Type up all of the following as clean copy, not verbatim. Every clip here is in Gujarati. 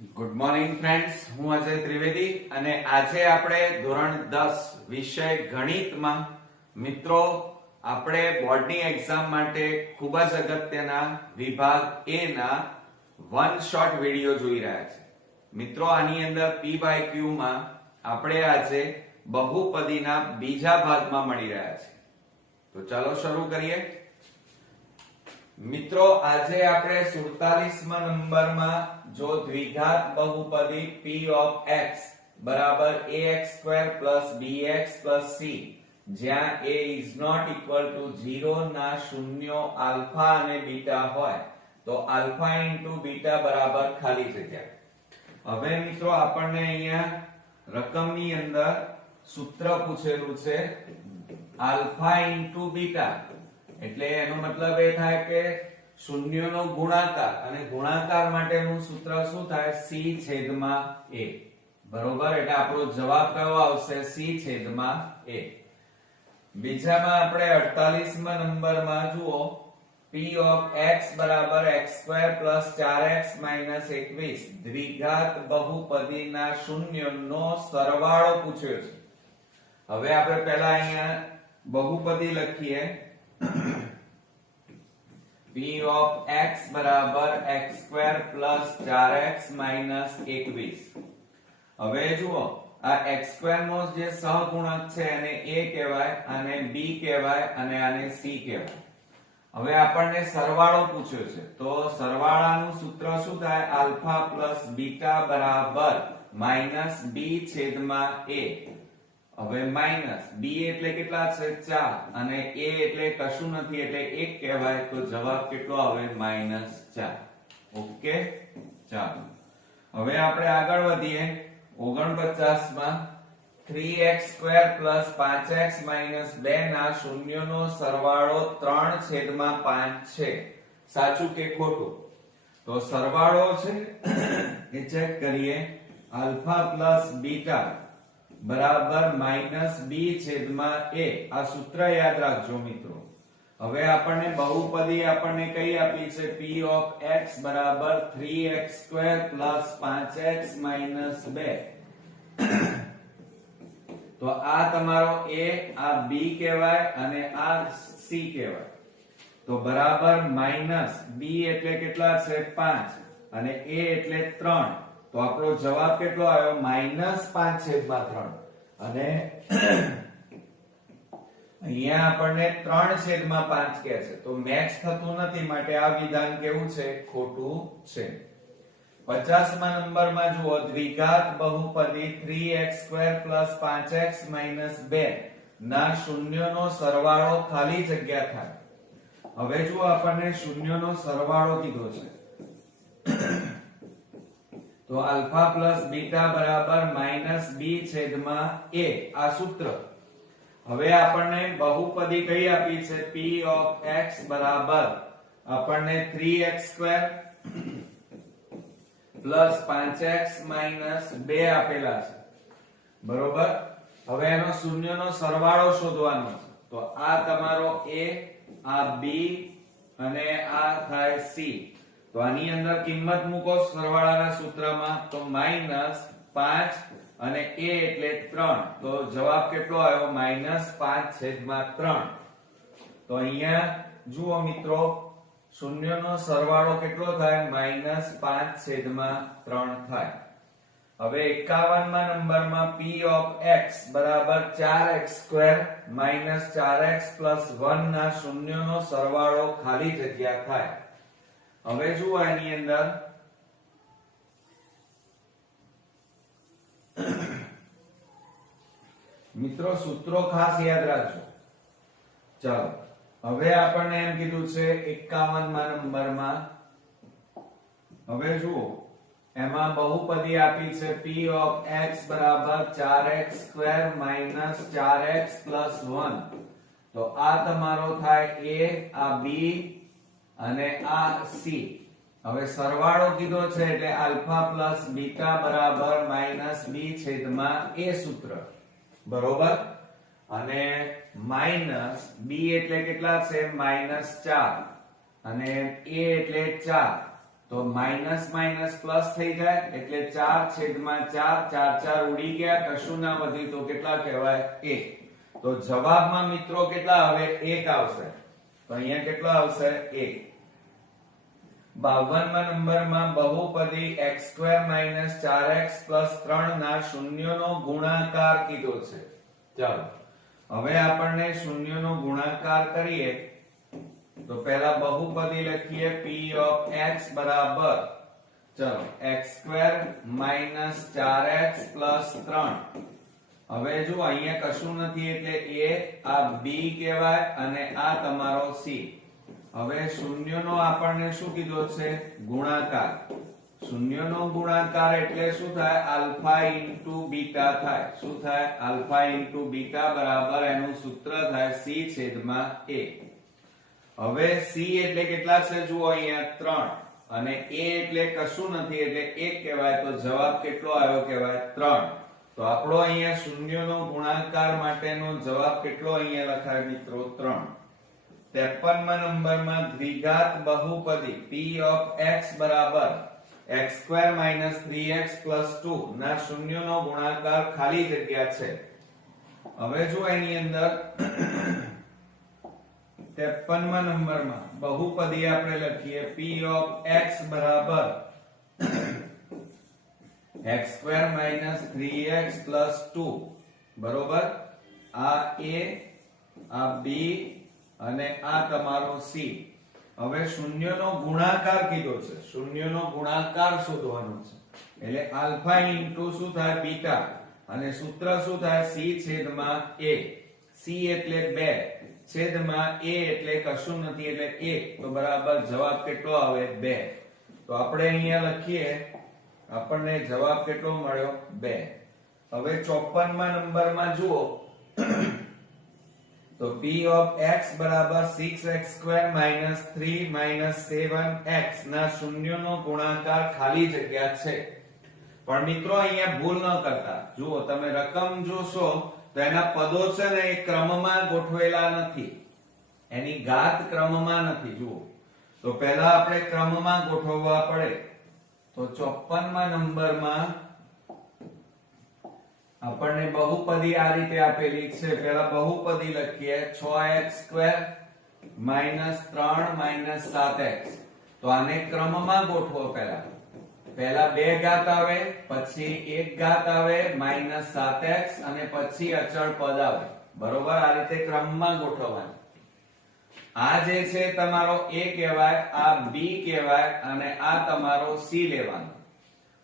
ગુડ મોર્નિંગ ફ્રેન્ડ્સ, હું અજય ત્રિવેદી અને આજે આપણે ધોરણ 10 વિષય ગણિતમાં મિત્રો આપણે બોર્ડની એક્ઝામ માટે ખૂબ જ અગત્યના વિભાગ A ના વન શોટ વિડિયો જોઈ રહ્યા છે. મિત્રો આની અંદર P by Q માં આપણે આજે બહુપદીના બીજા ભાગમાં મળી રહ્યા છે. તો ચાલો શરૂ કરીએ. મિત્રો આજે આપણે 47મા નંબરમાં જો દ્વિઘાત બહુપદી p of x બરાબર ax² bx c જ્યાં a is not equal to 0 ના શૂન્યો આલ્ફા અને બીટા હોય તો આલ્ફા into બીટા બરાબર ખાલી જગ્યા. હવે મિત્રો આપણને અહીંયા રકમની અંદર સૂત્ર પૂછેલું છે આલ્ફા into બીટા, એટલે એનો મતલબ એ થાય કે શૂન્યનો ગુણાકાર, અને ગુણાકાર માટેનું સૂત્ર શું થાય? c છેદમાં a. બરોબર, એટલે આપણો જવાબ કયો આવશે? c છેદમાં a. બીજામાં આપણે 48મા નંબરમાં જુઓ p of x બરાબર x² + 4x - 21 દ્વિઘાત બહુપદીના શૂન્યનો સરવાળો પૂછ્યો છે. હવે આપણે પહેલા અહીંયા બહુપદી લખીએ. p of x બરાબર x² + 4x - 21. હવે જુઓ આ x² નો જે સહગુણક છે એને a કહેવાય, અને b કહેવાય, અને આને c કહેવાય. હવે આપણને સરવાળો પૂછ્યો છે તો સરવાળાનું સૂત્ર શું થાય? આલ્ફા પ્લસ બીટા બરાબર -b છેદમાં a. હવે માઈનસ b એટલે કેટલા છે? 4, અને a એટલે કશું નથી એટલે 1 કહેવાય, તો જવાબ કેટલો આવે? -4. ઓકે, ચાલો હવે આપણે આગળ વધીએ. 49માં 3x² + 5x - 2 ના શૂન્યનો સરવાળો 3/5 છે. સાચું કે ખોટું? તો સરવાળો છે એ ચેક કરીએ. આલ્ફા પ્લસ બીટા બરાબર -b છેદમાં a. આ સૂત્ર યાદ રાખજો મિત્રો. હવે આપણને બહુપદી આપણને કઈ આપી છે? p of x બરાબર 3x² + 5x - 2. તો આ તમારો a, આ b કહેવાય, અને આ c કહેવાય. તો બરાબર -b એટલે કેટલા છે? 5, અને a એટલે 3. તો આપણો જવાબ કેટલો આવ્યો? -5/3. અને અહીંયા આપણને 3/5 કહે છે, તો મેચ થતું નથી, માટે આ વિધાન કેવું છે? ખોટું છે. 50મા નંબરમાં જુઓ દ્વિઘાત બહુપદી 3x² + 5x - 2 ના શૂન્યનો સરવાળો ખાલી જગ્યા થાય. હવે જુઓ આપણને શૂન્યનો સરવાળો કીધો છે તો આલ્ફા પ્લસ બીટા બરાબર -b છેદમાં a. આ સૂત્ર. હવે આપણને બહુપદી કઈ આપી છે? p of x બરાબર આપણને 3x² + 5x - 2 આપેલા છે. બરોબર, હવે એનો શૂન્યનો સરવાળો શોધવાનો છે. તો આ તમારો a, આ b, અને આ થાય c. તો આની અંદર કિંમત મૂકો સરવાળાના સૂત્રમાં, તો -5, અને a એટલે 3. તો જવાબ કેટલો આવ્યો? -5/3. તો અહીંયા જુઓ મિત્રો શૂન્યનો સરવાળો કેટલો થાય? -5/3 થાય. હવે 51મા નંબરમાં p of x બરાબર 4x² - 4x + 1 ના શૂન્યનો સરવાળો ખાલી જગ્યા થાય. હવે જુઓ આની અંદર મિત્રો સૂત્રો ખાસ યાદ રાખજો. ચાલો હવે આપણને એમ કીધું છે 51મા નંબરમાં. હવે જુઓ એમાં બહુપદી આપી છે p of x બરાબર 4x² - 4x + 1. તો આ તમારો થાય a, આ b, અને આ c. હવે સરવાળો કીધો છે એટલે આલ્ફા પ્લસ બીટા બરાબર -b છેદમાં a સૂત્ર. બરોબર, અને -b એટલે કેટલા છે? -4, અને a એટલે 4. તો માઇનસ માઇનસ પ્લસ થઈ જાય એટલે 4/4 4 ઉડી ગયા, કશું ના વધ્યું તો કેટલા કહેવાય 1. તો જવાબમાં મિત્રો કેટલા આવે 1 આવશે. તો અહીંયા કેટલા આવશે 1. 52મા નંબરમાં બહુપદી x² - 4x + 3 ના શૂન્યનો ગુણાકાર કીધો છે. ચાલો હવે આપણને શૂન્યનો ગુણાકાર કરીએ તો પહેલા બહુપદી લખીએ p of x બરાબર ચલો x² - 4x + 3. હવે જો અહીંયા કશું નથી એટલે a આ b કહેવાય અને આ તમારો c. હવે શૂન્યનો આપણને શું કીધો છે ગુણાકાર. શૂન્યનો ગુણાકાર એટલે શું થાય આલ્ફા ઇન્ટુ બીટા થાય. શું થાય આલ્ફા ઇન્ટુ બીટા બરાબર એનું સૂત્ર થાય c છેદમાં a. હવે c એટલે કેટલા છે જુઓ અહીંયા 3 અને a એટલે કશું નથી એટલે 1 કહેવાય. તો જવાબ કેટલો આવ્યો કહેવાય 3. તો આપણો અહીંયા શૂન્યનો ગુણાકાર માટેનો જવાબ કેટલો અહીંયા લખાય મિત્રો 3. 53મા નંબરમાં દ્વિઘાત બહુપદી p of x બરાબર x² - 3x + 2 ના શૂન્યનો ગુણાકાર ખાલી જગ્યા છે. હવે જો એની અંદર 53મા નંબરમાં બહુપદી આપણે લખીએ p of x બરાબર x² - 3x + 2 બરોબર. આ a આ b અને આ તમારો c. હવે શૂન્યનો ગુણાકાર કીધો છે. શૂન્યનો ગુણાકાર શોધવાનો છે એટલે આલ્ફા ઇન્ટુ શું થાય બીટા અને સૂત્ર શું થાય c છેદમાં a. c એટલે 2 છેદમાં a એટલે કશું નથી એટલે 1. તો બરાબર જવાબ કેટલો આવે 2. તો આપણે અહીંયા લખીએ આપણને જવાબ કેટલો મળ્યો 2. હવે 54મા નંબરમાં જુઓ તો p of x બરાબર 6x² - 3 - 7x ના શૂન્યનો ગુણાકાર ખાલી જગ્યા છે. પણ મિત્રો અહીંયા ભૂલ ન કરતા. જુઓ તમે રકમ જોશો તો એના પદો છે ને એ ક્રમમાં ગોઠવેલા નથી, એની ઘાત ક્રમમાં નથી. જુઓ તો પહેલા આપણે ક્રમમાં ગોઠવવા પડે. તો 54મા નંબરમાં આપણને બહુપદી આ રીતે આપેલી છે. પહેલા બહુપદી લખીએ 6x² - 3 - 7x. તો આને ક્રમમાં ગોઠવો. પહેલા 2 ઘાત આવે, પછી 1 ઘાત આવે -7x અને પછી અચળ પદ આવે. બરોબર આ રીતે ક્રમમાં ગોઠવવાનું. આ જે છે તમારો a કહેવાય, આ b કહેવાય અને આ તમારો c લેવાનો.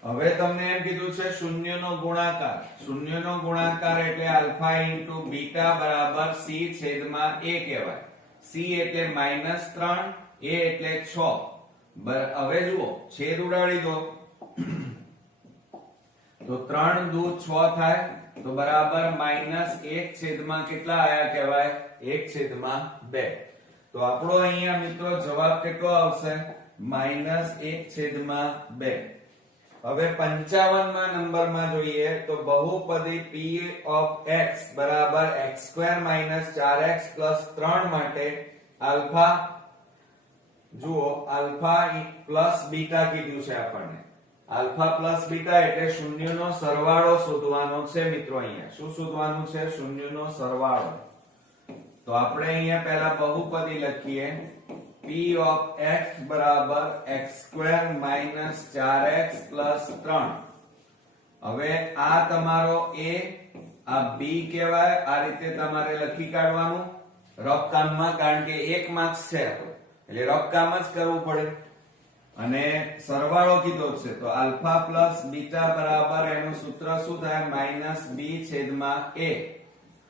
હવે તમને એમ કીધું છે શૂન્યનો ગુણાકાર. શૂન્યનો ગુણાકાર એટલે આલ્ફા ઇન્ટુ બીટા બરાબર c છેદમાં a કહેવાય. c એટલે -3, a એટલે 6. હવે જુઓ છેદ ઉડાડી દો તો 3 દુ 6 થાય તો બરાબર -1 છેદમાં કેટલા આયા કહેવાય 1 છેદમાં 2. તો આપણો અહીંયા મિત્રો જવાબ કેટલો આવશે -1 છેદમાં 2. હવે 55મા નંબરમાં જોઈએ તો બહુપદી p of x બરાબર x² - 4x + 3 માટે આલ્ફા જુઓ આલ્ફા પ્લસ બીટા કીધું છે આપણને. આલ્ફા પ્લસ બીટા એટલે શૂન્યનો સરવાળો શોધવાનો છે મિત્રો. અહીંયા શું શોધવાનું છે શૂન્યનો સરવાળો. તો આપણે અહીંયા પહેલા બહુપદી લખીએ p of x બરાબર x² - 4x + 3. હવે આ તમારો a આ b કહેવાય. આ રીતે તમારે લખી કાઢવાનું રફ કામમાં, કારણ કે 1 માર્ક્સ છે એટલે રફ કામ જ કરવું પડે. અને સરવાળો કીધો છે તો આલ્ફા પ્લસ બીટા બરાબર એનું સૂત્ર શું થાય -b છેદમાં a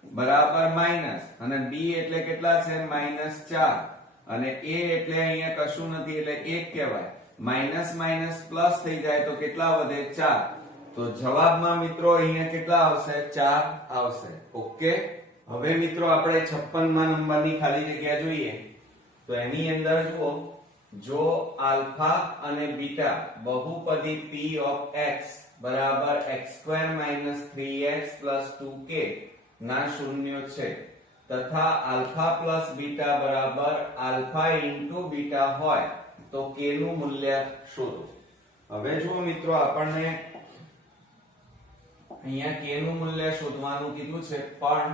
બરાબર માઈનસ અને b એટલે કેટલા છે -4 અને a એટલે અહીંયા કશું નથી એટલે 1 કહેવાય. માઈનસ માઈનસ પ્લસ થઈ જાય તો કેટલા વધે 4. તો જવાબમાં મિત્રો અહીંયા કેટલા આવશે 4 આવશે. ઓકે. હવે મિત્રો આપણે 56મા નંબરની ખાલી જગ્યા જોઈએ તો એની અંદર જુઓ જો આલ્ફા અને બીટા બહુપદી p of x બરાબર x² - 3x + 2k ના શૂન્ય છે તથા આલ્ફા પ્લસ બીટા બરાબર આલ્ફા ઇન્ટુ બીટા હોય તો k નું મૂલ્ય શોધો. હવે જુઓ મિત્રો, આપણને અહીંયા k નું મૂલ્ય શોધવાનું કીધું છે, પણ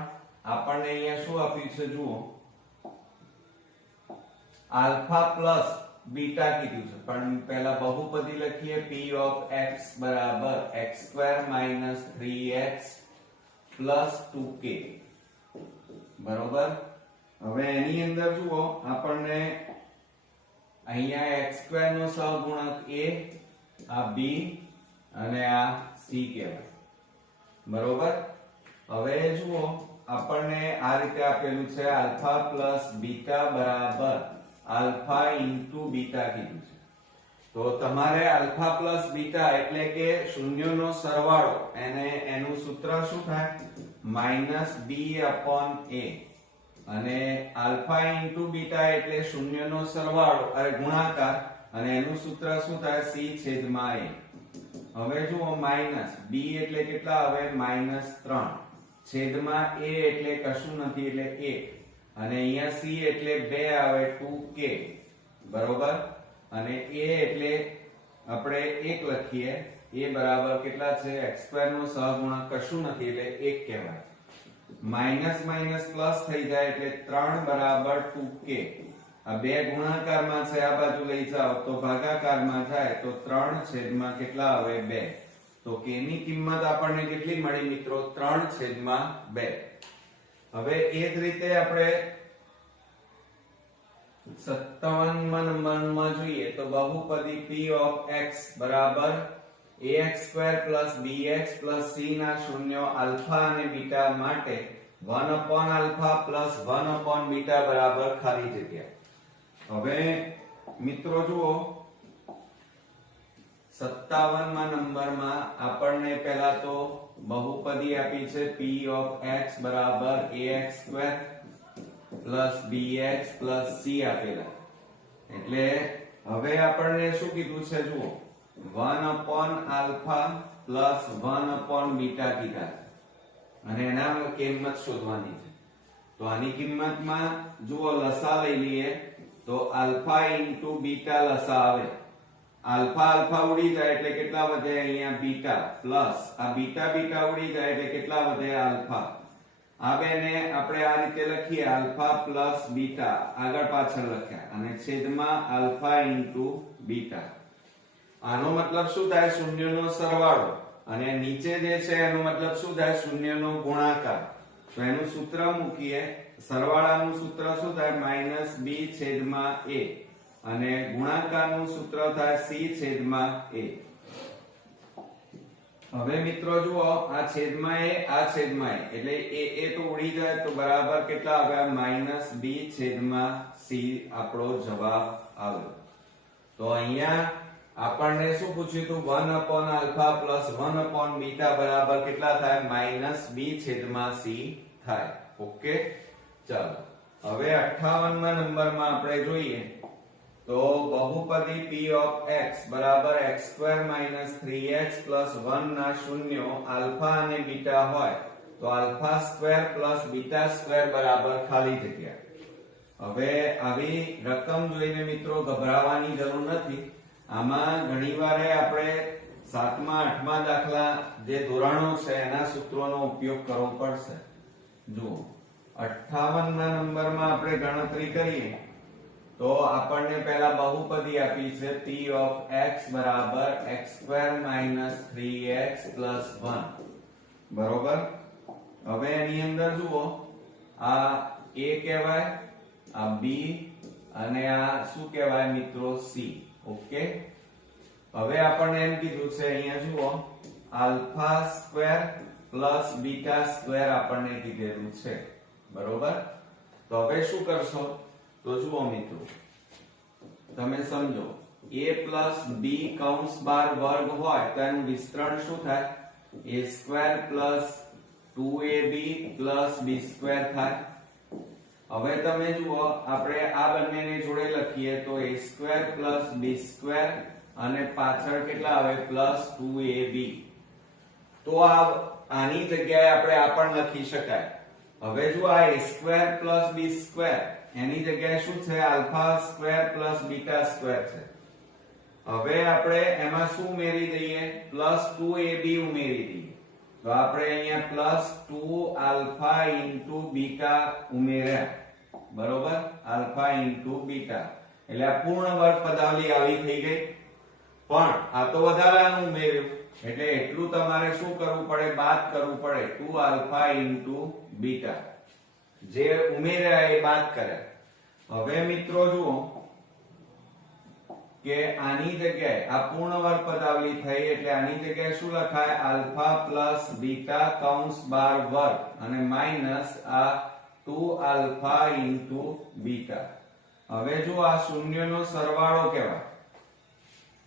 આપણને અહીંયા શું આપ્યું છે જુઓ, આલ્ફા પ્લસ બીટા કીધું છે. પણ પહેલા બહુપદી લખીએ, p of x બરાબર x2 3x 2k, બરોબર. હવે એની અંદર જુઓ, આપણને અહીંયા x2 નો સહગુણક a, આ b અને આ c કહેવાય, બરોબર. હવે જુઓ, આપણને આ રીતે આપેલું છે, આલ્ફા પ્લસ બીટા બરાબર આલ્ફા ઇન્ટુ બીટા કીધું છે. તો તમારે આલ્ફા પ્લસ બીટા એટલે કે શૂન્યનો સરવાળો, એનું સૂત્ર શું થાય? -b upon a. અને આલ્ફા ઇન્ટુ બીટા એટલે શૂન્યનો સરવાળો ગુણાકાર, અને એનું સૂત્ર શું થાય? c છેદમાં a. હવે જુઓ, માઈનસ b એટલે કેટલા આવે? -3 છેદમાં a એટલે કશું નથી એટલે 1, અને અહીંયા c એટલે 2 આવે 2k, બરોબર. અને a એટલે આપણે 1 લખીએ, a બરાબર કેટલા છે? x2 નો સહગુણક કશું નથી એટલે 1 કહેવાય. માઈનસ માઈનસ પ્લસ થઈ જાય એટલે 3 બરાબર 2k. આ બે ગુણાકારમાં છે, આ બાજુ લઈ જાઓ તો ભાગાકારમાં જાય તો 3 છેદમાં કેટલા આવે? 2. તો k ની કિંમત આપણને કેટલી મળી મિત્રો? 3 છેદમાં 2. હવે એ જ રીતે આપણે 57મા નંબરમાં જોઈએ તો બહુપદી p of x બરાબર ax2 bx c ના શૂન્યો આલ્ફા અને બીટા માટે 1 upon alpha plus 1 upon beta બરાબર ખાલી જગ્યા. હવે મિત્રો જુઓ, 57મા નંબરમાં આપણને પહેલા તો બહુપદી આપી છે p of x બરાબર ax2 bx c આપેલા. એટલે હવે આપણને શું કીધું છે જુઓ, 1 upon alpha plus 1 upon beta કીધા છે, અને એના કિંમત શોધવાની છે. તો આની કિંમતમાં જુઓ, લસા લઈ લઈએ તો આલ્ફા ઇન્ટુ બીટા લસા આવે. આલ્ફા આલ્ફા ઉડી જાય એટલે કેટલા વધે? અહીંયા બીટા, પ્લસ આ બીટા બીટા ઉડી જાય એટલે કેટલા વધે? આલ્ફા. આ બેને આપણે આ રીતે લખીએ, આલ્ફા પ્લસ બીટા, આગળ પાછળ લખ્યા, અને છેદમાં આલ્ફા ઇન્ટુ બીટા. આનો મતલબ શું થાય? શૂન્યનો સરવાળો. અને નીચે જે છે એનો મતલબ શું થાય? શૂન્યનો ગુણાકાર. તો એનું સૂત્ર મૂકીએ, સરવાળાનું સૂત્ર શું થાય? -b છેદમાં a, અને ગુણાકારનું સૂત્ર થાય c છેદમાં a. હવે મિત્રો જુઓ, આ છેદમાં a, આ છેદમાં a, એટલે એ તો ઉડી જાય તો બરાબર કેટલા આવ્યા? -b છેદમાં c આપણો જવાબ આવ્યો. તો અહીંયા આપણને શું પૂછ્યું હતું? 1 upon alpha plus 1 upon beta બરાબર કેટલા થાય? -b છેદમાં c થાય. ઓકે, ચાલો હવે 58મા નંબરમાં આપણે જોઈએ તો બહુપદી p of x બરાબર x2 3x 1 ના શૂન્યો આલ્ફા અને બીટા હોય તો alpha square plus beta square બરાબર ખાલી જગ્યા. હવે આવી રકમ જોઈને મિત્રો ગભરાવાની જરૂર નથી. આમાં ઘણીવાર આપણે 7મા 8મા દાખલા જે ધોરણો છે એના સૂત્રોનો ઉપયોગ કરવો પડશે. જુઓ, 58ના નંબરમાં આપણે ગણતરી કરીએ તો આપણને પહેલા બહુપદી આપી છે p of x બરાબર x2 3x 1, બરોબર. હવે એની અંદર જુઓ, આ a કહેવાય, આ b અને આ શું કહેવાય મિત્રો? c. ઓકે, હવે આપણને એમ કીધું છે અહીંયા જુઓ, alpha square plus beta square આપણને કીધેલું છે, બરોબર. તો હવે શું કરશો? તો જુઓ મિત્રો, તમે સમજો, a પ્લસ b કૌંસ બાર વર્ગ હોય તો એનું વિસ્તરણ શું થાય? a square plus 2ab plus b square થાય. હવે તમે જુઓ, આપણે આ બંનેને જોડે લખીએ તો a square plus b square, અને પાછળ કેટલા આવે? Plus 2ab. તો આની જગ્યાએ આપણે આ પણ લખી શકાય. હવે જો આ a square plus b square એની જગ્યાએ શું છે? Alpha square plus beta square છે. હવે આપણે એમાં શું ઉમેરી દઈએ +2ab ઉમેરી દઈએ તો આપણે અહીંયા +2 આલ્ફા ઇન્ટુ બીટા ઉમેર્યા બરોબર આલ્ફા ઇન્ટુ બીટા એટલે આ પૂર્ણ વર્ગ પદાવલી આવી થઈ ગઈ પણ આ તો વધારાનું ઉમેર્યું એટલે એટલું તમારે શું કરવું પડે બાદ કરવું પડે 2 આલ્ફા ઇન્ટુ બીટા જે ઉમેર્યા એ બાદ કર્યા હવે મિત્રો જુઓ કે આની જગ્યાએ આ પૂર્ણ વર્ગ પદાવલી થઈ એટલે આની જગ્યાએ શું લખાય આલ્ફા પ્લસ બીટા કૌંસ બાર વર્ગ અને માઈનસ આ 2 આલ્ફા ઇન્ટુ બીટા હવે જો આ શૂન્યનો સરવાળો કહેવાય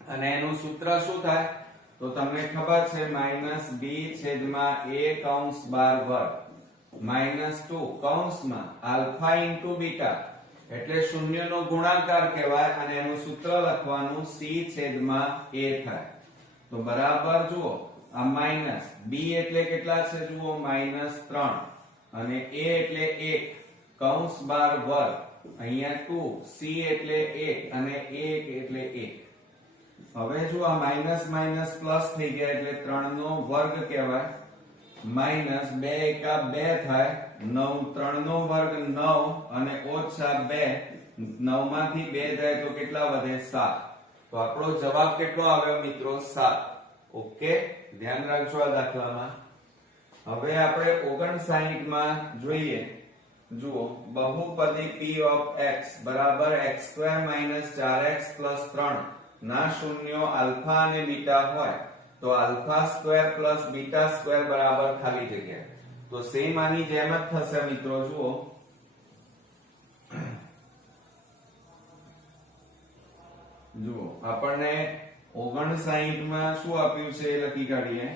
અને એનું સૂત્ર શું થાય તો તમને ખબર છે -b છેદમાં a કૌંસ બાર વર્ગ -2 કૌંસમાં આલ્ફા ઇન્ટુ બીટા એટલે શૂન્યનો ગુણાકાર કહેવાય અને એનું સૂત્ર લખવાનું c છેદમાં a થાય તો બરાબર જુઓ આ માઈનસ b એટલે કેટલા છે જુઓ -3 અને a એટલે 1 કૌંસ બાર વર્ગ અહીંયા 2 c એટલે 1 અને 1 એટલે 1 હવે જો આ માઈનસ માઈનસ પ્લસ થઈ ગયા એટલે 3 નો વર્ગ કહેવાય માઈનસ 2 એકા 2 થાય 9 3 નો વર્ગ 9 અને ઓછા 2 9 માંથી 2 જાય તો કેટલા વધે 7 તો આપણો જવાબ કેટલો આવ્યો મિત્રો 7 ઓકે ધ્યાન રાખજો આ દાખલામાં હવે આપણે 59 માં જોઈએ જુઓ બહુપદી p of x બરાબર x² - 4x + 3 ના શૂન્યો આલ્ફા અને બીટા હોય તો α² + β² બરાબર ખાલી જગ્યા તો સેમ આની જેમ જ થશે મિત્રો જુઓ આપણને 59 માં શું આપ્યું છે એ લખી કાઢીએ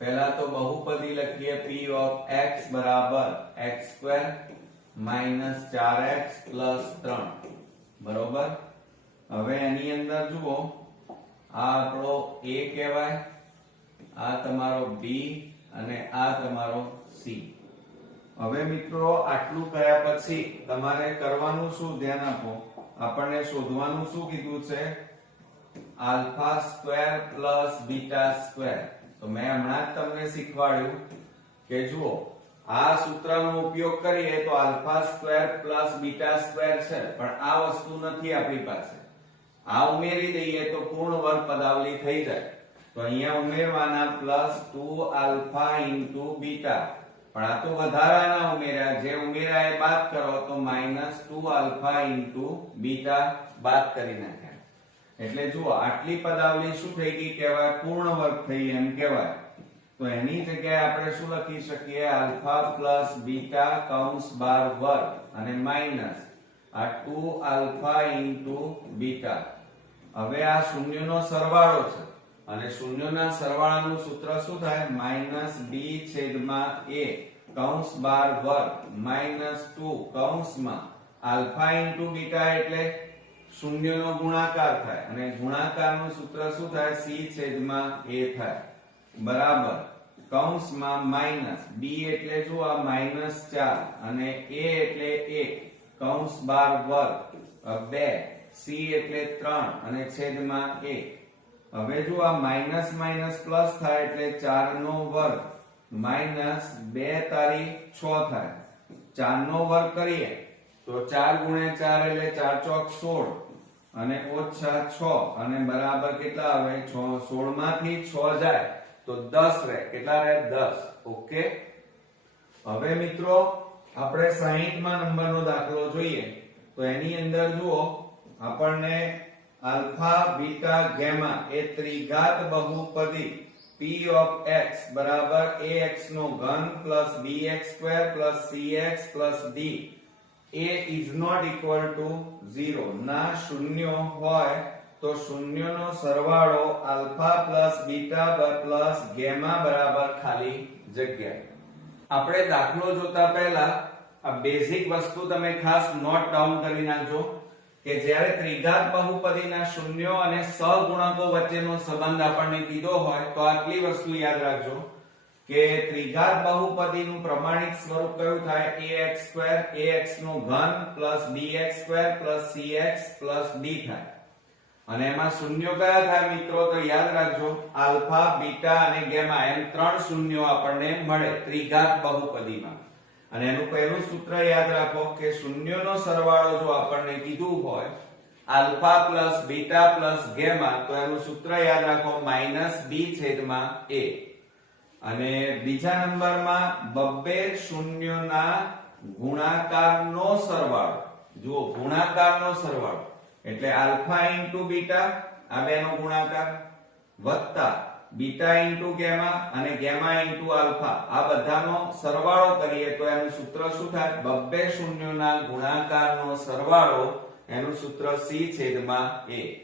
પહેલા તો બહુપદી લખીએ p of x બરાબર x² - 4x + 3 બરોબર હવે એની અંદર જુઓ આ આપણો a કહેવાય આ તમારો b અને આ તમારો c હવે મિત્રો આટલું કર્યા પછી તમારે કરવાનું શું ધ્યાન આપો આપણને શોધવાનું શું કીધું છે α² + β² તો મેં હમણાં જ તમને શીખવાડ્યું કે જુઓ આ સૂત્રનો ઉપયોગ કરીએ તો α² + β² છે પણ આ વસ્તુ નથી આપણી પાસે આ ઉમેરી દઈએ તો પૂર્ણ વર્ગ પદાવલી થઈ જાય તો અહીંયા ઉમેરવાના +2 આલ્ફા ઇન્ટુ બીટા પણ આ તો વધારાના ઉમેર્યા જે ઉમેર્યા એ બાદ કરો તો -2 આલ્ફા ઇન્ટુ બીટા બાદ કરી નાખ્યા એટલે જુઓ આટલી પદાવલી શું થઈ ગઈ કહેવાય પૂર્ણ વર્ગ થઈ એમ કહેવાય તો એની જગ્યાએ આપણે શું લખી શકીએ આલ્ફા પ્લસ બીટા કૌંસ બાર વર્ગ અને માઈનસ આ 2 આલ્ફા ઇન્ટુ બીટા હવે આ શૂન્યનો સરવાળો છે અને શૂન્યના સરવાળાનું સૂત્ર શું થાય -b છેદમાં a કૌંસ બાર વર્ગ -2 કૌંસમાં આલ્ફા ઇન્ટુ બીટા એટલે શૂન્યનો ગુણાકાર થાય અને ગુણાકારનું સૂત્ર શું થાય c છેદમાં a થાય બરાબર કૌંસમાં માઈનસ b એટલે જો આ -4 અને a એટલે 1 કૌંસ બાર વર્ગ 2 c એટલે 3 અને છેદમાં 1 હવે જો આ માઈનસ માઈનસ પ્લસ થાય એટલે 4 નો વર્ગ માઈનસ 2 તારી 6 થાય 4 નો વર્ગ કરીએ તો 4 ગુણ્યા 4 એટલે 4 ચોક 16 અને ઓછા 6 અને બરાબર કેટલા આવે 16 માંથી 6 જાય તો 10 રહે કેટલા રહે 10 ઓકે હવે મિત્રો આપણે 60 માં નંબરનો દાખલો જોઈએ તો એની અંદર જુઓ આપણને આલ્ફા બીટા ગામા એ ત્રિઘાત બહુપદી p of x બરાબર ax નો ઘન bx² cx d a is not equal to 0 ના શૂન્ય હોય તો શૂન્યનો સરવાળો alpha plus beta plus gamma બરાબર ખાલી જગ્યા આપણે દાખલો જોતા પહેલા આ બેઝિક વસ્તુ તમે ખાસ નોટ ડાઉન કરી નાખજો કે જ્યારે ત્રિઘાત બહુપદીના શૂન્યો અને સહગુણકો વચ્ચેનો સંબંધ આપણને કીધો હોય તો આટલી વસ્તુ યાદ રાખજો કે ત્રિઘાત બહુપદીનું પ્રમાણિત સ્વરૂપ કયું થાય ax2 ax નો ઘન bx2 cx d થાય અને એમાં શૂન્યો કયા થાય મિત્રો તો યાદ રાખજો આલ્ફા બીટા અને ગામા એમ ત્રણ શૂન્યો આપણને મળે ત્રિઘાત બહુપદીમાં અને એનું પહેલું સૂત્ર યાદ રાખો કે શૂન્યોનો સરવાળો જો આપણને કીધું હોય alpha plus beta plus gamma તો એનું સૂત્ર યાદ રાખો -b/a અને બીજા નંબરમાં બબ્બે શૂન્યોના ગુણાકારનો સરવાળો જુઓ ગુણાકારનો સરવાળો એટલે આલ્ફા ઇન્ટુ બીટા આ બેનો ગુણાકાર વત્તા બીટા ઇન્ટુ ગામા અને ગામા ઇન્ટુ આલ્ફા આ બધાનો સરવાળો કરીએ તો એનું સૂત્ર શું થાય બબ્બે શૂન્યોના ગુણાકારનો સરવાળો એનું સૂત્ર c/a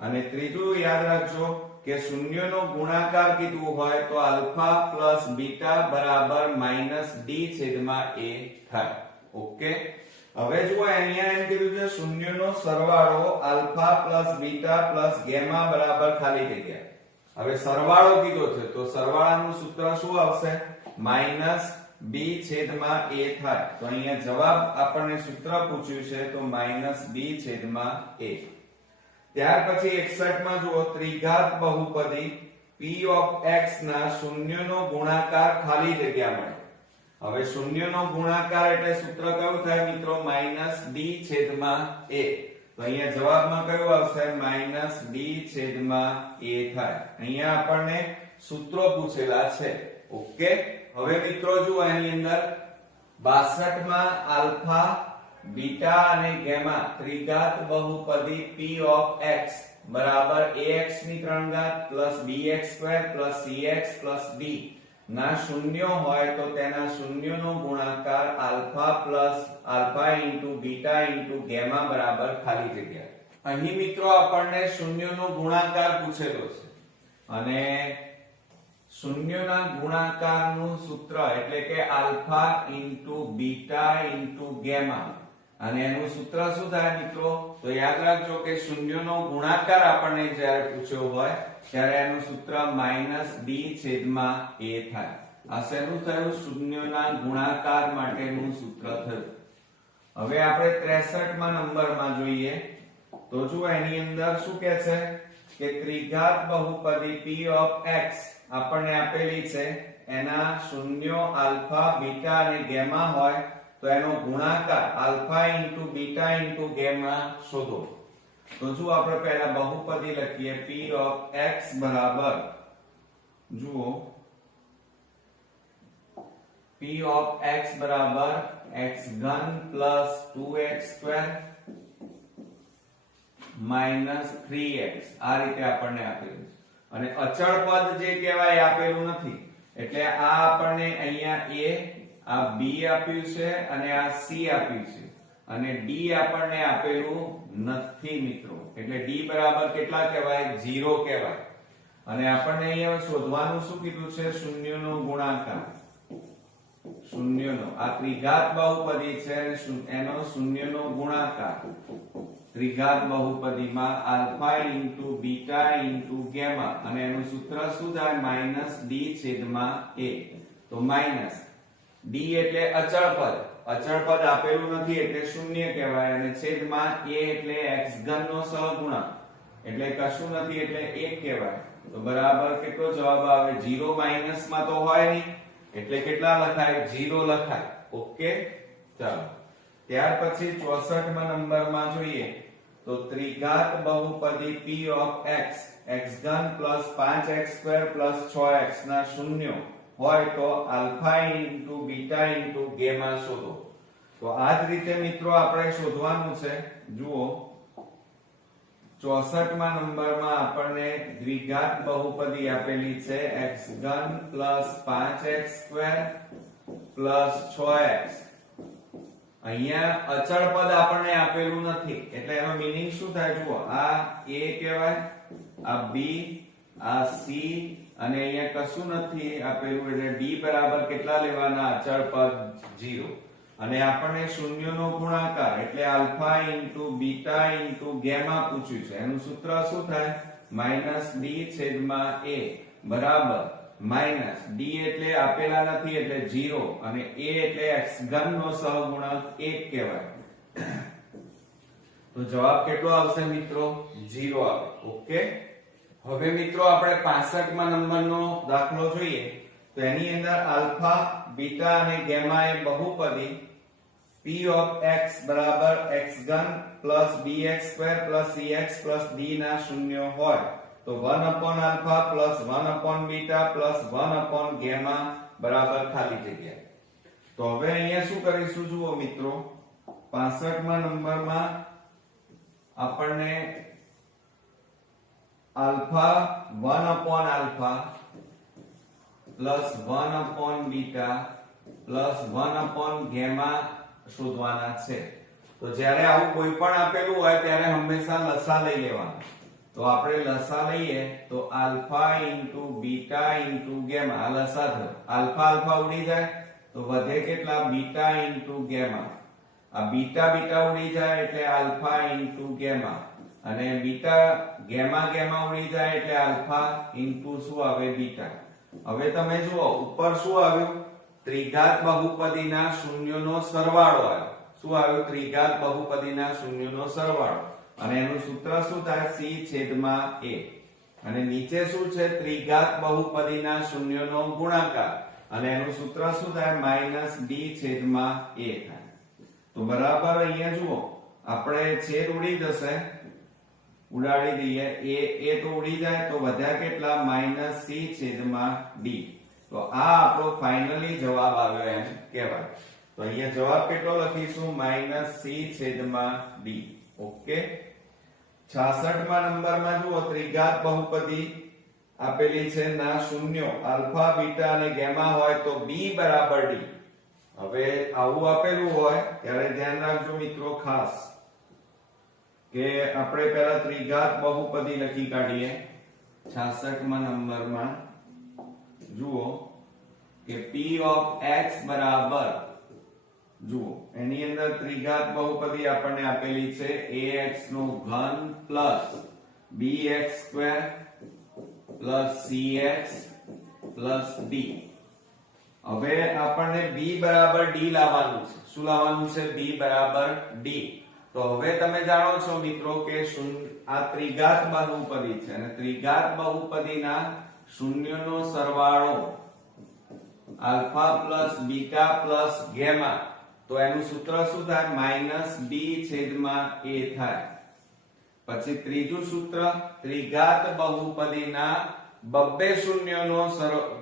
અને ત્રીજું યાદ રાખજો કે શૂન્યનો ગુણાકાર કીધું હોય તો આલ્ફા પ્લસ બીટા બરાબર -d/a થાય ઓકે હવે જુઓ અહીંયા એમ કીધું છે શૂન્યનો સરવાળો alpha plus beta plus gamma બરાબર ખાલી જગ્યા હવે સરવાળો કીધો છે તો સરવાળાનું સૂત્ર શું આવશે -b/a થાય તો અહીંયા જવાબ આપણને સૂત્ર પૂછ્યું છે તો -b/a ત્યાર પછી 61 માં જુઓ ત્રિઘાત બહુપદી p of x ના શૂન્યનો ગુણાકાર ખાલી જગ્યા મળે હવે શૂન્યનો ગુણાકાર એટલે સૂત્ર કયું થાય મિત્રો -b/a તો અહીંયા જવાબમાં કયું આવશે -b/a થાય અહીંયા આપણને સૂત્રો પૂછેલા છે ઓકે હવે મિત્રો જુઓ એની અંદર 62 માં આલ્ફા બીટા અને ગામા ત્રિઘાત બહુપદી p of x બરાબર ax ની 3 ઘાત bx2 cx d ના શૂન્યો હોય તો તેના શૂન્યનો ગુણાકાર alpha into beta into gamma બરાબર ખાલી જગ્યા અહીં મિત્રો આપણને શૂન્યનો ગુણાકાર પૂછેલો છે અને શૂન્યના ગુણાકારનું સૂત્ર એટલે કે alpha into beta into gamma અને એનું સૂત્ર શું થાય મિત્રો તો યાદ રાખજો કે શૂન્યનો ગુણાકાર આપણને જ્યારે પૂછ્યો હોય ત્યારે એનું સૂત્ર -b/a થાય આ શેનું થયું શૂન્યના ગુણાકાર માટેનું સૂત્ર થયું હવે આપણે 63 માં નંબરમાં જોઈએ તો જો એની અંદર શું કહે છે કે ત્રિઘાત બહુપદી p of x આપણને આપેલી છે એના શૂન્યો આલ્ફા બીટા અને ગામા હોય તો એનો ગુણાકાર alpha into beta into gamma શોધો તો જો આપણે પહેલા બહુપદી લખીએ p of x બરાબર જુઓ p of x બરાબર x3 2x2 3x આ રીતે આપણને આપેલું છે અને અચળ પદ જે કહેવાય આપેલું નથી એટલે આ આપણને અહીંયા આ b આપ્યું છે અને આ c આપ્યું છે અને d આપણને આપેલું નથી મિત્રો એટલે d બરાબર કેટલા કહેવાય 0 કહેવાય અને આપણને અહીંયા શોધવાનું શું કીધું છે શૂન્યનો ગુણાકાર શૂન્યનો આ ત્રિઘાત બહુપદી છે અને એનો શૂન્યનો ગુણાકાર ત્રિઘાત બહુપદીમાં alpha into beta into gamma અને એનું સૂત્ર શું થાય -d/a તો માઈનસ d એટલે અચળ પદ આપેલું નથી એટલે શૂન્ય કહેવાય અને છેદમાં a એટલે x3 નો સહગુણક એટલે કશું નથી એટલે 1 કહેવાય તો બરાબર કેટલો જવાબ આવે 0 માઈનસ માં તો હોય નહીં એટલે કેટલા લખાય 0 લખાય ઓકે ચાલો ત્યાર પછી 64 માં નંબરમાં જોઈએ તો ત્રિઘાત બહુપદી p of x x3 5x2 6x ના શૂન્યો હોય તો alpha into beta into gamma શોધો તો આ જ રીતે મિત્રો આપણે શોધવાનું છે જુઓ 64 માં નંબરમાં આપણને દ્વિઘાત બહુપદી આપેલી છે x3 5x2 6x અહીંયા અચળ પદ આપણને આપેલું નથી એટલે એનો મીનિંગ શું થાય જુઓ આ a કહેવાય આ b આ c અને અહીંયા કશું નથી આપેલું એટલે d બરાબર કેટલા લેવાના અચળ પદ 0 અને આપણને શૂન્યનો ગુણાકાર એટલે alpha into beta into gamma પૂછ્યું છે એનું સૂત્ર શું થાય -d/a બરાબર માઇનસ ડી એટલે આપેલા નથી એટલે 0 અને a એટલે x ઘન નો સહગુણક 1 કહેવાય. તો જવાબ કેટલો આવશે મિત્રો? 0 આવે. ઓકે. હવે મિત્રો આપણે 65મા નંબરનો દાખલો જોઈએ. તો એની અંદર આલ્ફા, બીટા અને ગામા એ બહુપદી p of x બરાબર x ઘન plus bx square plus cx plus d ના શૂન્ય હોય તો 1 upon alpha plus 1 upon beta plus 1 upon gamma બરાબર ખાલી જગ્યા. તો હવે અહીંયા શું કરીશું જુઓ મિત્રો, 65મા નંબરમાં આપણને alpha 1 upon alpha plus 1 upon beta plus 1 upon gamma શોધવાના છે. તો જ્યારે આવું કોઈ પણ આપેલું હોય ત્યારે હંમેશા લસા લઈ લેવાનો. તો આપણે લસા લઈએ તો alpha into beta into gamma. આ લસા થયો. આલ્ફા આલ્ફા ઉડી જાય તો વધે કેટલા? Beta into gamma. આ બીટા બીટા ઉડી જાય એટલે આલ્ફા ઇન્ટુ ગામા અને બીટા ગામા ગામા ઉડી જાય એટલે આલ્ફા ઇન્ટુ શું આવે? બીટા. હવે તમે જુઓ ઉપર શું આવ્યું? ત્રિઘાત બહુપદીના શૂન્યનો સરવાળો આવ્યો. શું આવ્યું? ત્રિઘાત બહુપદીના શૂન્યનો સરવાળો. અને એનું સૂત્ર શું થાય? c છેદમાં a. અને નીચે શું છે? ત્રિઘાત બહુપદીના શૂન્યનો ગુણાકાર અને એનું સૂત્ર શું થાય? માઈનસ d છેદમાં a થાય. તો બરાબર અહીંયા જુઓ આપણે છેદ ઉડી જશે, ઉડાડી દઈએ. a તો ઉડી જાય તો વધ્યા કેટલા? માઈનસ c છેદમાં d. તો આ આપણો ફાઇનલી જવાબ આવ્યો એમ કહેવાય. તો અહીંયા જવાબ કેટલો લખીશું? માઈનસ c છેદમાં d. ઓકે. 66મા નંબરમાં જુઓ ત્રિઘાત બહુપદી આપેલી છે ના શૂન્યો આલ્ફા, બીટા અને ગામા હોય તો b બરાબર d. હવે આવું આપેલું હોય ત્યારે ધ્યાન રાખજો મિત્રો ખાસ કે આપણે પહેલા ત્રિઘાત બહુપદી લખી કાઢીએ. 66મા નંબરમાં જુઓ કે p of x બરાબર, જુઓ એની અંદર ત્રિઘાત બહુપદી આપણને આપેલી છે ax નો ઘન plus bx square plus cx plus d. હવે આપણને b બરાબર d લાવવાનું છે. શું લાવવાનું છે? b બરાબર d. તો હવે તમે જાણો છો મિત્રો કે આ ત્રિઘાત બહુપદી છે અને ત્રિઘાત બહુપદીના શૂન્યનો સરવાળો alpha plus beta plus gamma. તો એનું સૂત્ર શું થાય? માઈનસ b છેદમાં a થાય. પછી ત્રીજું સૂત્ર ત્રિઘાત બહુપદીના બબ્બે શૂન્યનો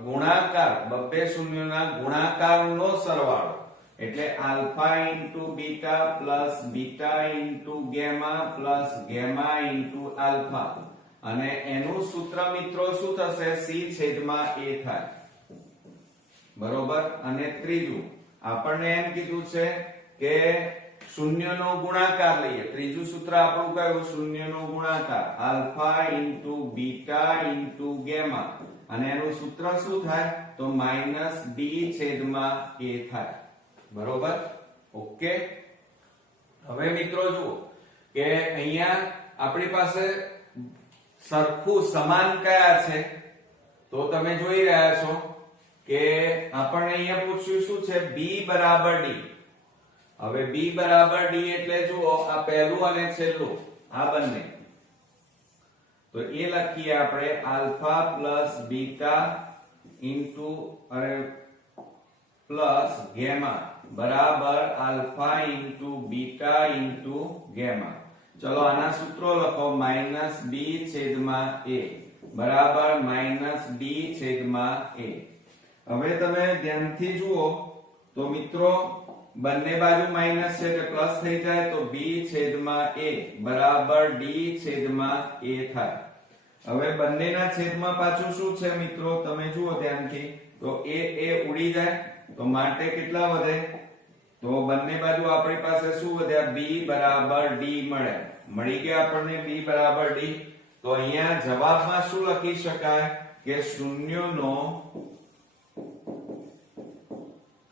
ગુણાકાર, બબ્બે શૂન્યના ગુણાકારનો સરવાળો એટલે alpha into beta plus beta into gamma plus gamma into alpha. અને એનું સૂત્ર મિત્રો શું થશે? c છેદમાં a થાય. બરોબર. અને ત્રીજું આપણને એમ કીધું છે કે શૂન્યનો ગુણાકાર લઈએ. ત્રીજું સૂત્ર આપણું કયું? શૂન્યનો ગુણાકાર alpha into beta into gamma અને એનું સૂત્ર શું થાય? તો માઈનસ d છેદમાં a થાય. બરોબર. ઓકે. હવે મિત્રો જુઓ કે અહીંયા આપણી પાસે સરખું સમાન કયા છે? તો તમે જોઈ રહ્યા છો કે આપણને અહીંયા પૂછ્યું શું છે? b બરાબર d. હવે b બરાબર d એટલે જુઓ આ પહેલું અને છેલ્લું આ બંને. તો એ લખીએ આપણે alpha plus beta into plus gamma બરાબર alpha into beta into gamma. ચલો આના સૂત્રો લખો. માઈનસ b છેદમાં a બરાબર માઈનસ d છેદમાં a. હવે તમે ધ્યાનથી જુઓ તો મિત્રો બંને બાજુ માઈનસ છે એટલે પ્લસ થઈ જાય તો b છેદમાં a બરાબર d છેદમાં a થાય. હવે બંનેના છેદમાં પાછું શું છે મિત્રો? તમે જુઓ ધ્યાનથી તો a ઉડી જાય તો માટે કેટલા વધે? તો બંને બાજુ આપણી પાસે શું વધ્યા? b બરાબર d મળે. મળી ગયા આપણને b બરાબર d. તો અહીંયા જવાબમાં શું લખી શકાય કે શૂન્યનો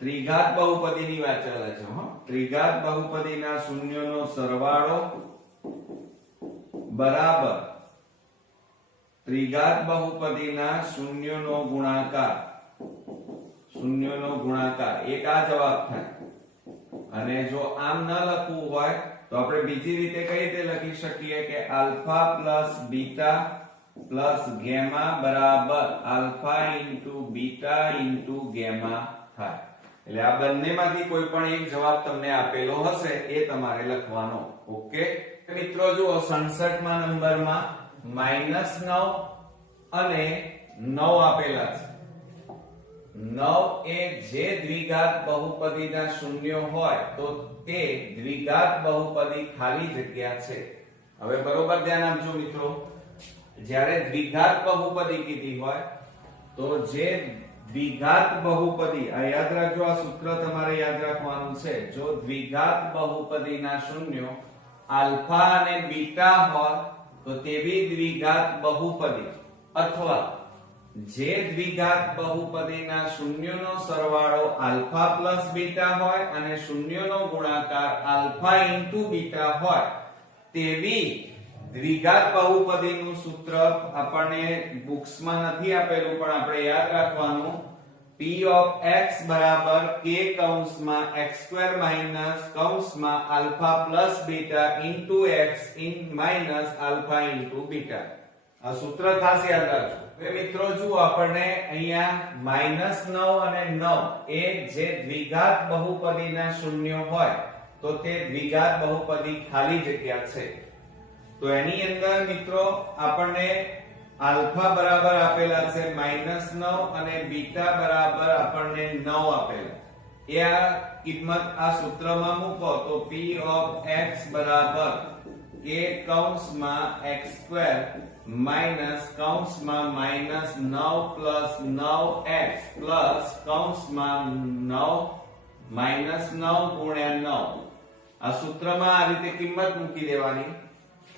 ત્રિઘાત બહુપદીની વાત ચાલે છે. ત્રિઘાત બહુપદીના શૂન્યનો સરવાળો બરાબર ત્રિઘાત બહુપદીના શૂન્યનો ગુણાકાર, શૂન્યનો ગુણાકાર, એક આ જવાબ થાય. અને જો આમ ન લખવું હોય તો આપણે બીજી રીતે કઈ રીતે લખી શકીએ કે alpha plus beta plus gamma બરાબર alpha into beta into gamma થાય. એટલે આ બંનેમાંથી કોઈ પણ એક જવાબ તમને આપેલો હશે એ તમારે લખવાનો. ઓકે મિત્રો, જુઓ 67 માં નંબરમાં -9 અને 9 આપેલા છે. 9 એ જે દ્વિઘાત બહુપદીના શૂન્ય હોય તો તે દ્વિઘાત બહુપદી ખાલી જગ્યા છે. હવે બરોબર ધ્યાન આપજો મિત્રો, જ્યારે દ્વિઘાત બહુપદી કીધી હોય તો જે દ્વિઘાત બહુપદી, આ યાદ રાખજો, આ સૂત્ર તમારે યાદ રાખવાનું છે. જો દ્વિઘાત બહુપદીના શૂન્યો આલ્ફા અને બીટા હોય તો તેવી દ્વિઘાત બહુપદી, અથવા જે દ્વિઘાત બહુપદીના શૂન્યનો સરવાળો આલ્ફા પ્લસ બીટા હોય અને શૂન્યનો ગુણાકાર આલ્ફા ઇન્ટુ બીટા હોય તેવી દ્વિઘાત બહુપદીનું સૂત્ર આપણને બુક્સમાં નથી આપેલું, પણ આપણે યાદ રાખવાનું. p of x બરાબર k કૌંસમાં x² માઈનસ કૌંસમાં alpha plus beta into x minus alpha into beta. આ સૂત્ર ખાસ યાદ રાખજો. હવે મિત્રો જુઓ, આપણને અહીંયા -9 અને 9 એ જે દ્વિઘાત બહુપદીના શૂન્ય હોય તો તે દ્વિઘાત બહુપદી ખાલી જગ્યા છે. તો એની અંદર મિત્રો આપણને આલ્ફા બરાબર આપેલા છે -9 અને બીટા બરાબર આપણને 9 આપેલા. એ આ કિંમત આ સૂત્રમાં મૂકો તો p of x બરાબર k કૌંસમાં x² માઈનસ કૌંસમાં -9 પ્લસ 9x પ્લસ કૌંસમાં 9 -9 ગુણ્યા 9. આ સૂત્રમાં આ રીતે કિંમત મૂકી દેવાની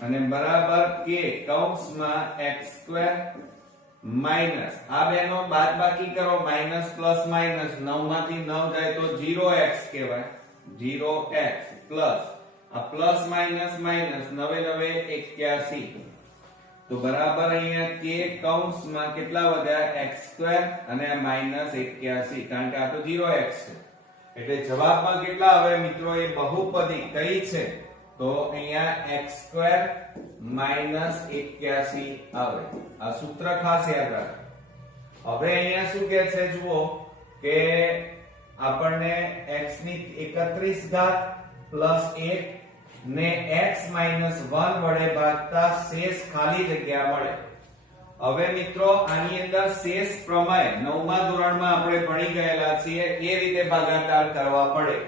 અને બરાબર k કૌંસમાં x² માઈનસ આ બેનો બાદબાકી કરો, માઈનસ પ્લસ માઈનસ 9 માંથી 9 જાય તો 0x કહેવાય, 0x પ્લસ આ પ્લસ માઈનસ માઈનસ 9 9 81 તો બરાબર અહીંયા k કૌંસમાં કેટલા વધ્યા x² અને આ માઈનસ 81 કારણ કે આ તો 0x છે. એટલે જવાબમાં કેટલા આવે મિત્રો? એ બહુપદી કઈ છે તો અહીંયા x² માઈનસ 81 આવે. આ સૂત્ર ખાસ યાદ રાખો. હવે અહીંયા શું કહે છે જુઓ કે આપણને x ની 31 ઘાત પ્લસ 1 ને x -1 વડે ભાગતા શેષ ખાલી જગ્યા મળે. હવે મિત્રો આની અંદર શેષ પ્રમેય 9મા ધોરણમાં આપણે ભણી ગયેલા છીએ, એ રીતે ભાગાકાર કરવા પડે.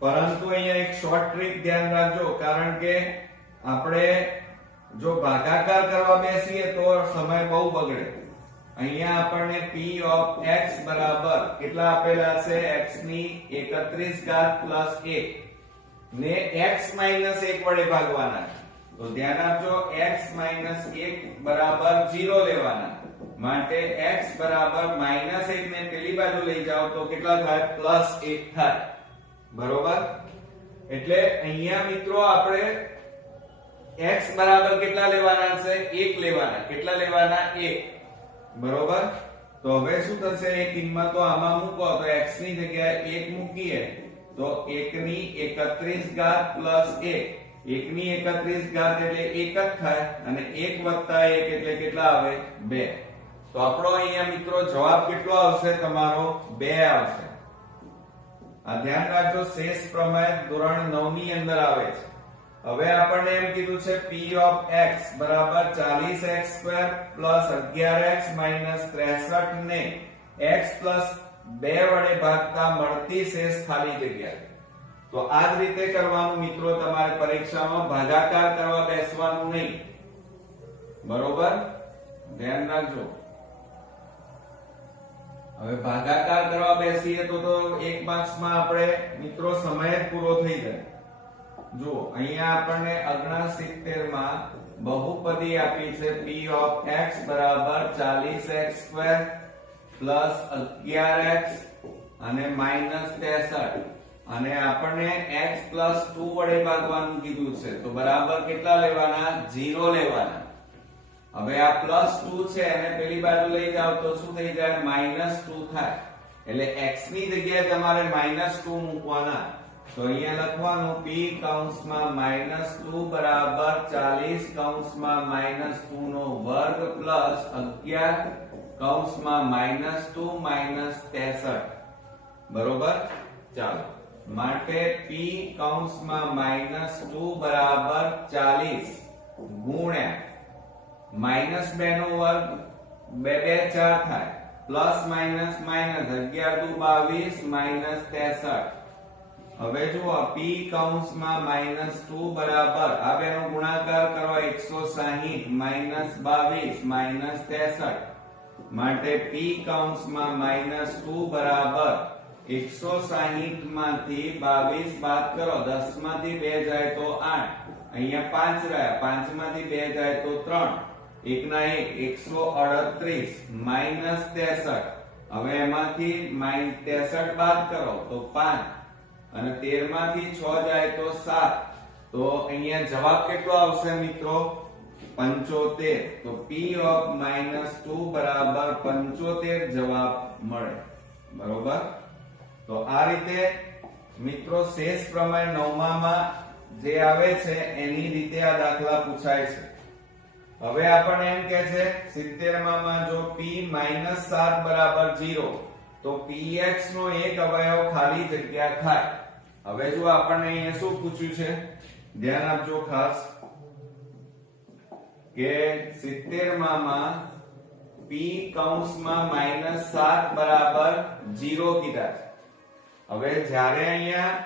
પરંતુ અહીંયા એક શોર્ટ ટ્રીક ધ્યાન રાખજો, કારણ કે આપણે જો ભાગાકાર કરવા બેસીએ તો સમય બહુ બગડે. અહીંયા આપણને p of x બરાબર કેટલા આપેલા છે? x ની 31 ઘાત પ્લસ 1 ને x -1 વડે ભાગવાના. તો ધ્યાન આપજો, x -1 બરાબર 0 લેવાના. માટે x બરાબર -1 ને પેલી બાજુ લઈ જાઓ તો કેટલા થાય? +1 થાય. બરોબર? એટલે અહીંયા મિત્રો આપણે x બરાબર કેટલા લેવાના છે? 1 લેવાના. કેટલા લેવાના? 1. બરોબર? તો હવે શું થશે? એ કિંમતો આમાં મૂકો તો x ની જગ્યાએ 1 મૂકીએ તો 1 ની 31 ઘાત પ્લસ 1, 1 ની 31 ઘાત એટલે 1 જ થાય અને 1 વત્તા 1 એટલે કેટલા આવે? 2. તો આપણો અહીંયા મિત્રો જવાબ કેટલો આવશે? તમારો 2 આવશે. આ ધ્યાન રાખજો, શેષ પ્રમેય ધોરણ 9 ની અંદર આવે છે. હવે આપણને એમ કીધું છે p of x બરાબર 40x² પ્લસ 11x માઈનસ 63 ને x પ્લસ 2 વડે ભાગતા મળતી શેષ ખાલી જગ્યા. તો આ જ રીતે કરવાનું મિત્રો, તમારે પરીક્ષામાં ભાગાકાર કરવા બેસવાનું નહીં. બરોબર? ધ્યાન રાખજો. હવે ભાગાકાર કરવા બેસીએ તો એક માર્ક્સમાં આપણે મિત્રો સમય જ પૂરો થઈ જાય. જો અહીંયા આપણને 69 માં બહુપદી આપી છે p of x બરાબર 40x² પ્લસ 11x અને માઈનસ 63 અને આપણને x પ્લસ 2 વડે ભાગવાનું કીધું છે. તો બરાબર કેટલા લેવાના? 0 લેવાના. હવે આ +2 છે એને પેલી બાજુ લઈ જાવ તો શું થઈ જાય -2 થાય એટલે x ની જગ્યાએ તમારે -2 મૂકવાના તો અહીંયા લખવાનું p કૌંસમાં -2 બરાબર 40 કૌંસમાં -2 નો વર્ગ પ્લસ 11 કૌંસમાં -2 -63 બરોબર ચાલો માટે p કૌંસમાં -2 બરાબર 40 ગુણ્યા -2 નો વર્ગ 2 2 4 થાય પ્લસ માઈનસ માઈનસ 11 દુ 22 -63 હવે જુઓ p કૌંસમાં -2 બરાબર આ બેનો ગુણાકાર કરો 160 -22 -63 માટે p કૌંસમાં -2 બરાબર 160 માંથી 22 બાદ કરો 10 માંથી 2 જાય તો 8 અહીંયા 5 રહ્યા 5 માંથી 2 જાય તો 3 1 ના 1 138 -63 હવે એમાંથી -63 બાદ કરો તો 5 અને 13 માંથી 6 જાય તો 7 તો અહીંયા જવાબ કેટલો આવશે મિત્રો 75 તો p ઓફ -2 બરાબર 75 જવાબ મળે બરોબર તો આ રીતે મિત્રો શેષ પ્રમેય 9માં જે આવે છે એની રીતે આ દાખલા પૂછાય છે હવે આપણને એમ કહે છે 70માં જો p -7 બરાબર 0 તો px નો એક અવયવ ખાલી જગ્યા થાય હવે જો આપણને અહીંયા શું પૂછ્યું છે ધ્યાન આપજો ખાસ કે 70માં p કૌંસમાં -7 બરાબર 0 કીધા છે હવે જ્યારે અહીંયા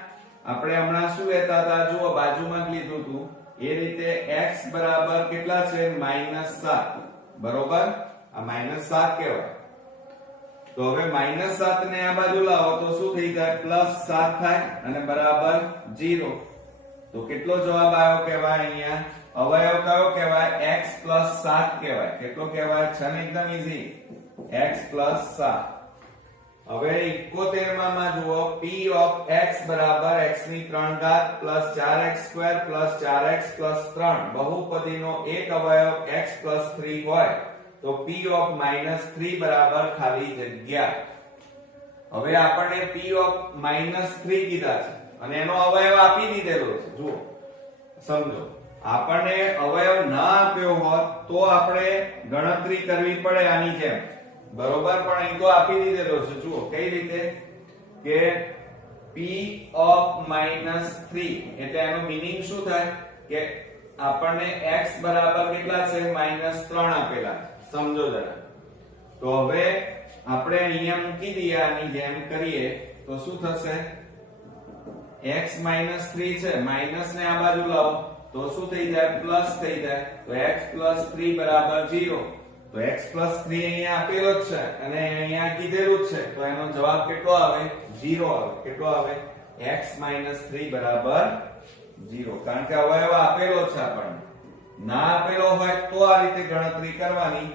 આપણે હમણાં શું લેતા હતા જુઓ બાજુમાં જ લીધું હતું એ રીતે x બરાબર કેટલા છે -7 બરોબર આ -7 કહેવાય તો હવે -7 ને આ બાજુ લાવો તો શું થઈ જાય +7 થાય અને બરાબર 0 તો કેટલો જવાબ આવ્યો કહેવાય અહીંયા અવયવ કયો કહેવાય x + 7 કહેવાય કેટલો કહેવાય છે ને એકદમ ઈઝી x + 7 હવે 71 માં જુઓ p ઓફ x બરાબર x ની 3 ઘાત + 4x² + 4x + 3 બહુપદીનો એક અવયવ x + 3 હોય તો p ઓફ -3 બરાબર ખાલી જગ્યા હવે આપણને p ઓફ -3 કીધા છે અને એનો અવયવ આપી દીધેલો છે જુઓ સમજો આપણને અવયવ ના આપ્યો હોત તો આપણે ગણતરી કરવી પડે આની જેમ બરોબર પણ અહીં તો આપી દીધેલો છે જુઓ કઈ રીતે કે p ઓફ -3 એટલે એનો મીનિંગ શું થાય કે આપણને x બરાબર કેટલા છે -3 આપેલા સમજો જરા તો હવે આપણે અહીંયા મૂકી દઈએ આની જેમ કરીએ તો શું થશે x -3 છે માઈનસ ને આ બાજુ લાવો તો શું થઈ જાય પ્લસ થઈ જાય તો x + 3 બરાબર 0 તો x + 3 અહીંયા આપેલો જ છે અને અહીંયા કીધેલું જ છે તો એનો જવાબ કેટલો આવે 0 આવે કેટલો આવે x -3 બરાબર 0 કારણ કે અવયવ આપેલો છે આપણને ના આપેલો હોય તો આ રીતે ગણતરી કરવાની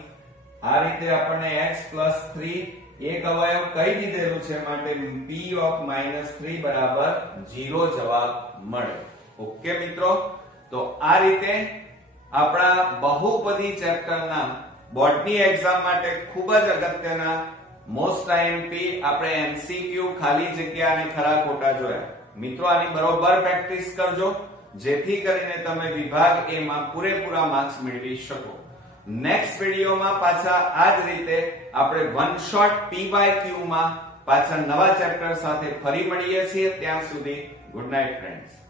આ રીતે આપણને x + 3 એક અવયવ કહી દીધેલું છે માટે p ઓફ -3 બરાબર 0 જવાબ મળે ઓકે મિત્રો તો આ રીતે આપણા બહુપદી ચેપ્ટરના બોર્ડની એક્ઝામ માટે ખૂબ જ અગત્યના મોસ્ટ આઈએમપી આપણે MCQ ખાલી જગ્યા અને ખરા ખોટા જોયા મિત્રો આની બરોબર પ્રેક્ટિસ કરજો જેથી કરીને તમે વિભાગ A માં પૂરેપૂરા માર્ક્સ મેળવી શકો નેક્સ્ટ વિડિયોમાં પાછા આ જ રીતે આપણે વન શોટ PYQ માં પાછા નવા ચેપ્ટર સાથે ફરી મળીએ છીએ ત્યાં સુધી ગુડ નાઇટ ફ્રેન્ડ્સ